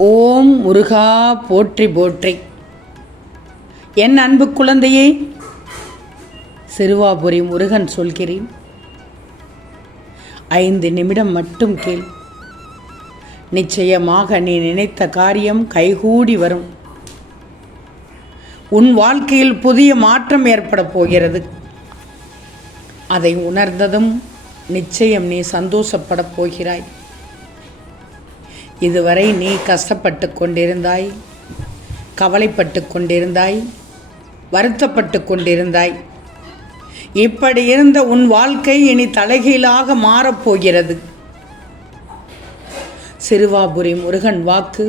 ஓம் முருகா போற்றி போற்றி. என் அன்பு குழந்தையே, சிறுவாபுரி முருகன் சொல்கிறேன், 5 நிமிடம் மட்டும் கேள். நிச்சயமாக நீ நினைத்த காரியம் கைகூடி வரும். உன் வாழ்க்கையில் புதிய மாற்றம் ஏற்பட போகிறது. அதை உணர்ந்ததும் நிச்சயம் நீ சந்தோஷப்படப் போகிறாய். இதுவரை நீ கஷ்டப்பட்டு கொண்டிருந்தாய், கவலைப்பட்டு கொண்டிருந்தாய், வருத்தப்பட்டு கொண்டிருந்தாய். இப்படி இருந்த உன் வாழ்க்கை இனி தலைகீழாக மாறப்போகிறது. சிறுவாபுரி முருகன் வாக்கு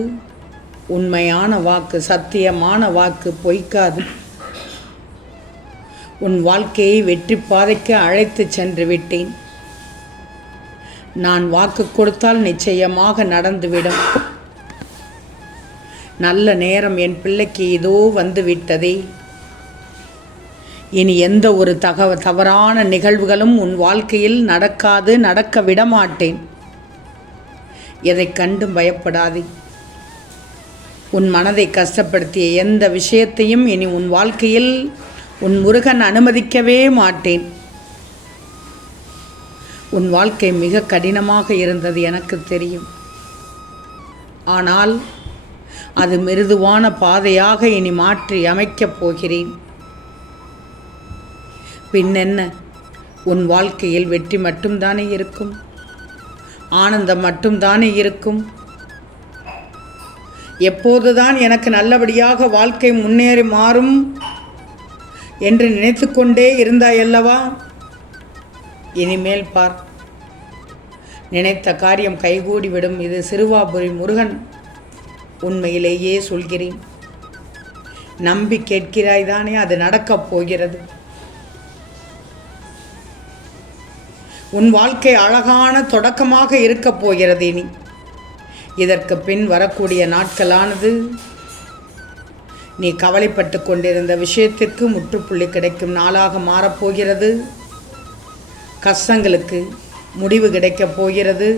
உண்மையான வாக்கு, சத்தியமான வாக்கு, பொய்க்காது. உன் வாழ்க்கையை வெற்றி பாதைக்கு அழைத்து சென்று விட்டேன். நான் வாக்கு கொடுத்தால் நிச்சயமாக நடந்துவிடும். நல்ல நேரம் என் பிள்ளைக்கு இதோ வந்து விட்டதே. இனி எந்த ஒரு தவறான நிகழ்வுகளும் உன் வாழ்க்கையில் நடக்காது, நடக்க விடமாட்டேன். எதை கண்டும் பயப்படாதே. உன் மனதை கஷ்டப்படுத்திய எந்த விஷயத்தையும் இனி உன் வாழ்க்கையில் உன் முருகன் அனுமதிக்கவே மாட்டேன். உன் வாழ்க்கை மிக கடினமாக இருந்தது, எனக்கு தெரியும். ஆனால் அது மிருதுவான பாதையாக இனி மாற்றி அமைக்கப் போகிறேன். பின்னென்ன, உன் வாழ்க்கையில் வெற்றி மட்டும்தானே இருக்கும், ஆனந்தம் மட்டும்தானே இருக்கும். எப்போதுதான் எனக்கு நல்லபடியாக வாழ்க்கை முன்னேறி மாறும் என்று நினைத்து கொண்டே இருந்தாயல்லவா? இனிமேல் பார், நினைத்த காரியம் கைகூடிவிடும். இது சிறுவாபுரி முருகன் உண்மையிலேயே சொல்கிறேன். நம்பி கேட்கிறாய்தானே, அது நடக்கப் போகிறது. உன் வாழ்க்கை அழகான தொடக்கமாக இருக்கப் போகிறது. இனி இதற்கு பின் வரக்கூடிய நாட்களானது நீ கவலைப்பட்டு கொண்டிருந்த விஷயத்திற்கு முற்றுப்புள்ளி கிடைக்கும் நாளாக மாறப்போகிறது. கஷ்டங்களுக்கு முடிவு கிடைக்கப் போகிறது.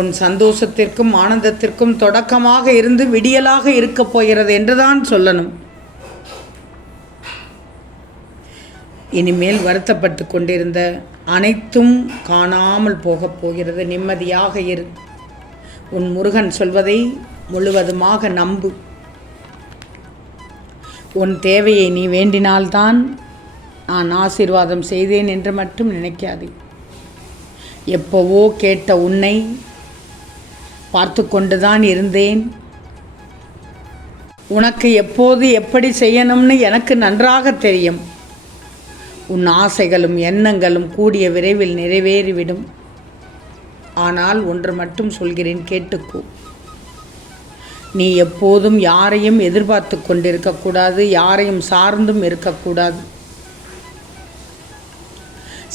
உன் சந்தோஷத்திற்கும் ஆனந்தத்திற்கும் தொடக்கமாக இருந்து விடியலாக இருக்கப் போகிறது என்றுதான் சொல்லணும். இனிமேல் வருத்தப்பட்டு கொண்டிருந்த அனைத்தும் காணாமல் போகப் போகிறது. நிம்மதியாக இரு. உன் முருகன் சொல்வதை முழுவதுமாக நம்பு. உன் தேவையை நீ வேண்டினால்தான் நான் ஆசீர்வாதம் செய்தேன் என்று மட்டும் நினைக்காதே. எப்போவோ கேட்ட உன்னை பார்த்து கொண்டுதான் இருந்தேன். உனக்கு எப்போது எப்படி செய்யணும்னு எனக்கு நன்றாக தெரியும். உன் ஆசைகளும் எண்ணங்களும் கூடிய விரைவில் நிறைவேறிவிடும். ஆனால் ஒன்று மட்டும் சொல்கிறேன், கேட்டுக்கோ. நீ எப்போதும் யாரையும் எதிர்பார்த்து கொண்டிருக்கக்கூடாது, யாரையும் சார்ந்தும் இருக்கக்கூடாது.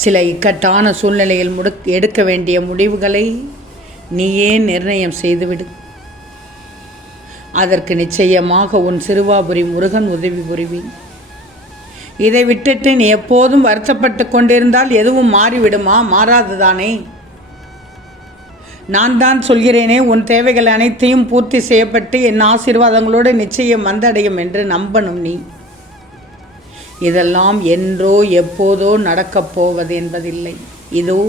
சில இக்கட்டான சூழ்நிலையில் எடுக்க வேண்டிய முடிவுகளை நீயே நிர்ணயம் செய்துவிடு. அதற்கு நிச்சயமாக உன் சிறுவாபுரி முருகன் உதவி புரிவேன். இதை விட்டுட்டு நீ எப்போதும் வருத்தப்பட்டு கொண்டிருந்தால் எதுவும் மாறிவிடுமா? மாறாதுதானே? நான் தான் சொல்கிறேனே, உன் தேவைகள் அனைத்தையும் பூர்த்தி செய்யப்பட்டு என் ஆசீர்வாதங்களோடு நிச்சயம் வந்தடையும் என்று நம்பணும் நீ. இதெல்லாம் என்றோ எப்போதோ நடக்கப் போவது என்பதில்லை. இதோ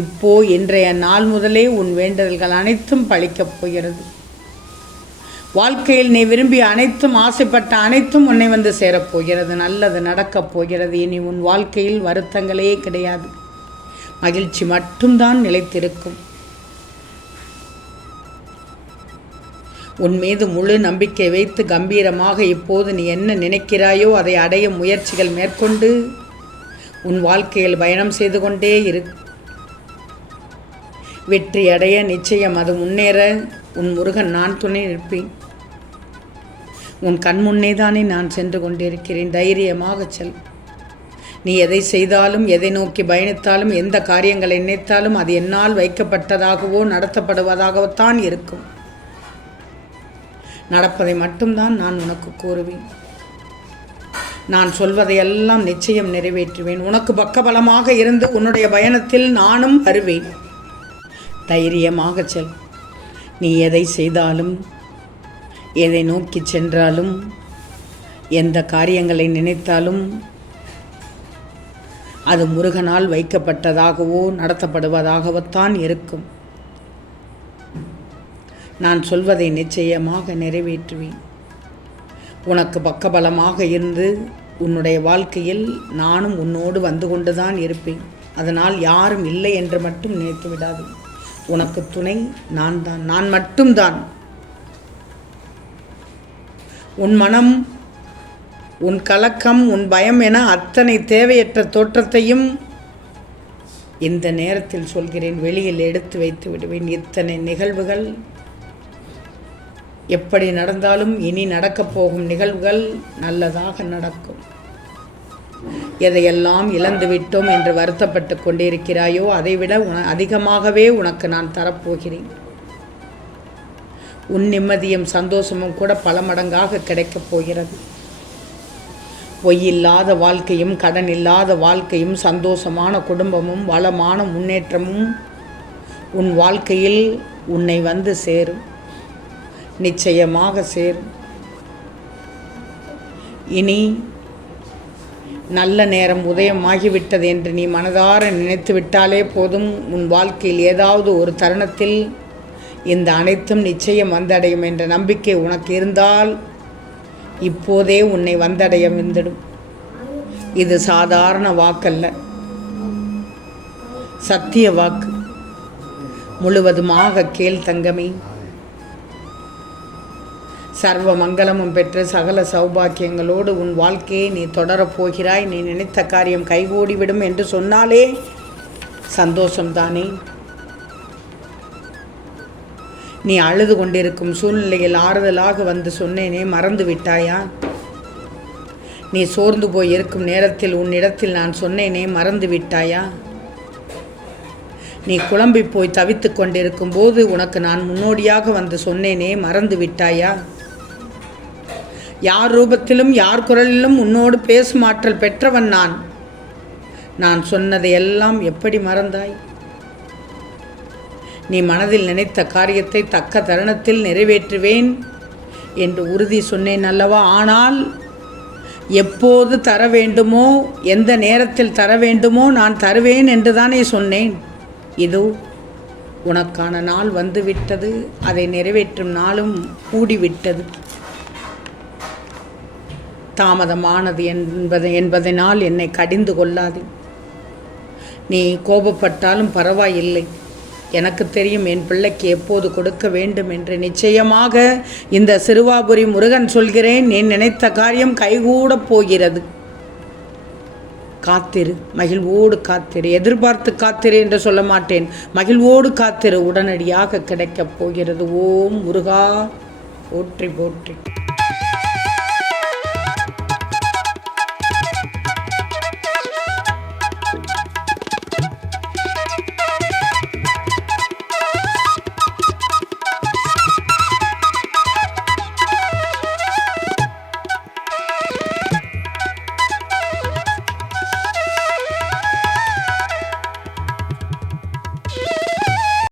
இப்போ இன்றைய நாள் முதலே உன் வேண்டுதல்கள் அனைத்தும் பழிக்கப் போகிறது. வாழ்க்கையில் நீ விரும்பிய அனைத்தும், ஆசைப்பட்ட அனைத்தும் உன்னை வந்து சேரப்போகிறது. நல்லது நடக்கப் போகிறது. இனி உன் வாழ்க்கையில் வருத்தங்களே கிடையாது. மகிழ்ச்சி மட்டும்தான் நிலைத்திருக்கும். உன் மீது முழு நம்பிக்கை வைத்து கம்பீரமாக இப்போது நீ என்ன நினைக்கிறாயோ அதை அடைய முயற்சிகள் மேற்கொண்டு உன் வாழ்க்கையில் பயணம் செய்து கொண்டே இரு. வெற்றி அடைய நிச்சயம், அது முன்னேற உன் முருகன் நான் துணை நிற்பேன். உன் கண் முன்னே தானே நான் சென்று கொண்டிருக்கிறேன். தைரியமாக செல். நீ எதை செய்தாலும், எதை நோக்கி பயணித்தாலும், எந்த காரியங்களை நினைத்தாலும் அது என்னால் வைக்கப்பட்டதாகவோ நடத்தப்படுவதாகத்தான் இருக்கும். நடப்பதை மட்டும்தான் நான் உனக்கு கூறுவேன். நான் சொல்வதையெல்லாம் நிச்சயம் நிறைவேற்றுவேன். உனக்கு பக்கபலமாக இருந்து உன்னுடைய பயணத்தில் நானும் வருவேன். தைரியமாக செல். நீ எதை செய்தாலும், எதை நோக்கி சென்றாலும், எந்த காரியங்களை நினைத்தாலும் அது முருகனால் வைக்கப்பட்டதாகவோ நடத்தப்படுவதாகத்தான் இருக்கும். நான் சொல்வதை நிச்சயமாக நிறைவேற்றுவேன். உனக்கு பக்கபலமாக இருந்து உன்னுடைய வாழ்க்கையில் நானும் உன்னோடு வந்து கொண்டுதான் இருப்பேன். அதனால் யாரும் இல்லை என்று மட்டும் நினைத்து விடாது. உனக்கு துணை நான் தான், நான் மட்டும்தான். உன் மனம், உன் கலக்கம், உன் பயம் என அத்தனை தேவையற்ற தோற்றத்தையும் இந்த நேரத்தில் சொல்கிறேன், வெளியில் எடுத்து வைத்து விடுவேன். இத்தனை நிகழ்வுகள் எப்படி நடந்தாலும் இனி நடக்கப் போகும் நிகழ்வுகள் நல்லதாக நடக்கும். எதையெல்லாம் இழந்து விட்டோம் என்று வருத்தப்பட்டு கொண்டிருக்கிறாயோ அதைவிட அதிகமாகவே உனக்கு நான் தரப்போகிறேன். உன் நிம்மதியும் சந்தோஷமும் கூட பல மடங்காக கிடைக்கப் போகிறது. பொய் இல்லாத வாழ்க்கையும், கடன் இல்லாத வாழ்க்கையும், சந்தோஷமான குடும்பமும், வளமான முன்னேற்றமும் உன் வாழ்க்கையில் உன்னை வந்து சேரும். நிச்சயமாக சேரும். இனி நல்ல நேரம் உதயமாகிவிட்டது என்று நீ மனதார நினைத்து விட்டாலே போதும். உன் வாழ்க்கையில் ஏதாவது ஒரு தருணத்தில் இந்த அனைத்தும் நிச்சயம் வந்தடையும் என்ற நம்பிக்கை உனக்கு இருந்தால் இப்போதே உன்னை வந்தடைய வந்துடும். இது சாதாரண வாக்கல்ல, சத்திய வாக்கு. முழுவதுமாக கேள் தங்கமே. சர்வ மங்களமும் பெற்று சகல சௌபாக்கியங்களோடு உன் வாழ்க்கையை நீ தொடரப் போகிறாய். நீ நினைத்த காரியம் கைகூடிவிடும் என்று சொன்னாலே சந்தோஷம்தானே. நீ அழுது கொண்டிருக்கும் சூழ்நிலையில் ஆறுதலாக வந்து சொன்னேனே, மறந்து விட்டாயா? நீ சோர்ந்து போய் இருக்கும் நேரத்தில் உன்னிடத்தில் நான் சொன்னேனே, மறந்து விட்டாயா? நீ குழம்பி போய் தவித்து கொண்டிருக்கும் போது உனக்கு நான் முன்னோடியாக வந்து சொன்னேனே, மறந்து விட்டாயா? யார் ரூபத்திலும் யார் குரலிலும் உன்னோடு பேசும் ஆற்றல் பெற்றவன் நான். நான் சொன்னதை எல்லாம் எப்படி மறந்தாய்? நீ மனதில் நினைத்த காரியத்தை தக்க தருணத்தில் நிறைவேற்றுவேன் என்று உறுதி சொன்னேன் அல்லவா? ஆனால் எப்போது தர வேண்டுமோ, எந்த நேரத்தில் தர வேண்டுமோ நான் தருவேன் என்று தானே சொன்னேன். இதோ உனக்கான நாள் வந்துவிட்டது. அதை நிறைவேற்றும் நாளும் கூடிவிட்டது. தாமதமானது என்பதனால் என்னை கடிந்து கொள்ளாதே. நீ கோபப்பட்டாலும் பரவாயில்லை. எனக்கு தெரியும் என் பிள்ளைக்கு எப்போது கொடுக்க வேண்டும் என்று. நிச்சயமாக இந்த சிறுவாபுரி முருகன் சொல்கிறேன், நீ நினைத்த காரியம் கைகூடப் போகிறது. காத்திரு, மகிழ்வோடு காத்திரு. எதிர்பார்த்து காத்திரு என்று சொல்ல மாட்டேன், மகிழ்வோடு காத்திரு. உடனடியாக கிடைக்கப் போகிறது. ஓம் முருகா போற்றி போற்றி.